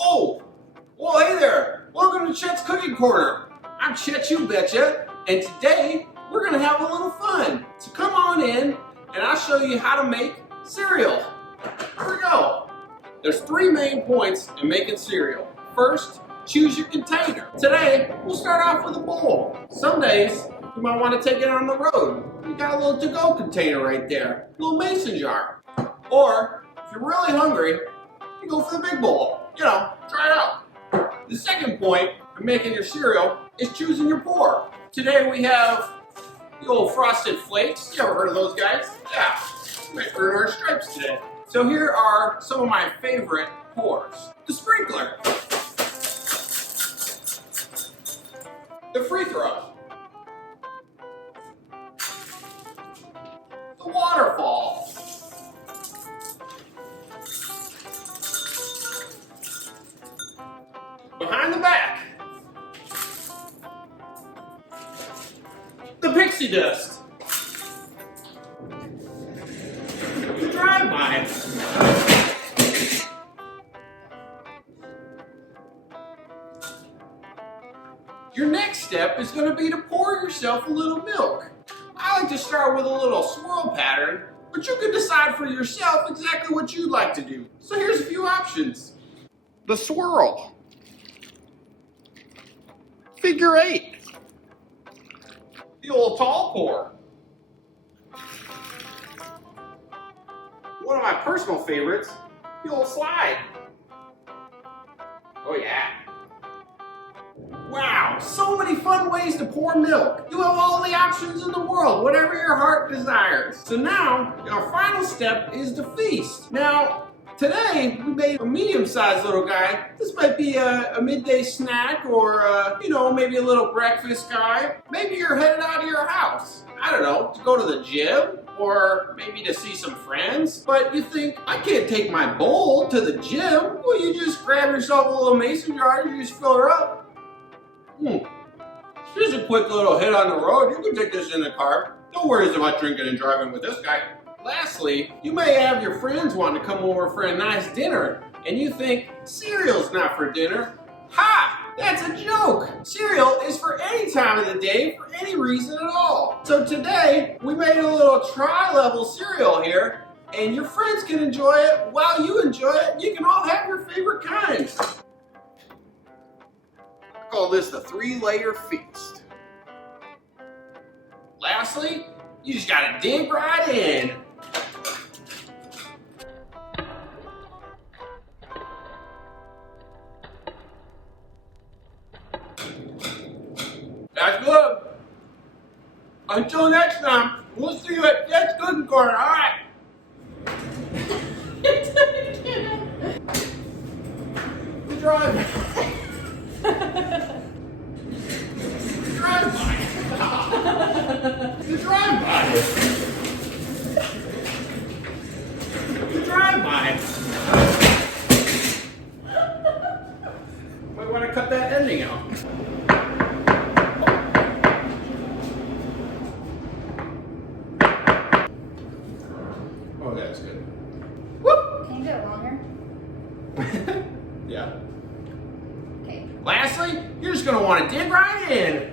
Oh, well, hey there. Welcome to Chet's Cooking Corner. I'm Chet, you betcha, and today we're gonna have a little fun. So come on in, and I'll show you how to make cereal. Here we go. There's 3 main points in making cereal. First, choose your container. Today, we'll start off with a bowl. Some days, you might want to take it on the road. You got a little to-go container right there, a little mason jar. Or, if you're really hungry, you go for the big bowl. You know, try it out. The second point in making your cereal is choosing your pour. Today we have the old Frosted Flakes. You ever heard of those guys? Yeah, we might earn our stripes today. So here are some of my favorite pours. The sprinkler. The free throw. The waterfall. Behind the back. The pixie dust. The drive-by. Your next step is going to be to pour yourself a little milk. I like to start with a little swirl pattern, but you can decide for yourself exactly what you'd like to do. So here's a few options. The swirl. Figure 8. The old tall pour. One of my personal favorites, the old slide. Oh yeah. Wow, so many fun ways to pour milk. You have all the options in the world, whatever your heart desires. So now, our final step is to feast. Now, today, we made a medium-sized little guy. This might be a midday snack or, maybe a little breakfast guy. Maybe you're headed out of your house. I don't know, to go to the gym or maybe to see some friends. But you think, I can't take my bowl to the gym. Well, you just grab yourself a little mason jar and you just fill her up. Just a quick little hit on the road. You can take this in the car. No worries about drinking and driving with this guy. Lastly, you may have your friends want to come over for a nice dinner, and you think cereal's not for dinner. Ha! That's a joke! Cereal is for any time of the day, for any reason at all. So today, we made a little tri-level cereal here, and your friends can enjoy it while you enjoy it. You can all have your favorite kinds. I call this the 3-layer feast. Lastly, you just gotta dig right in. That's good. Until next time, we'll see you at Chet's Cooking Corner. All right. The drive-by. The drive-by. The drive-by. Might want to cut that ending out. Oh, that's good. Whoop! Can you do it longer? Yeah. Okay. Lastly, you're just going to want to dig right in.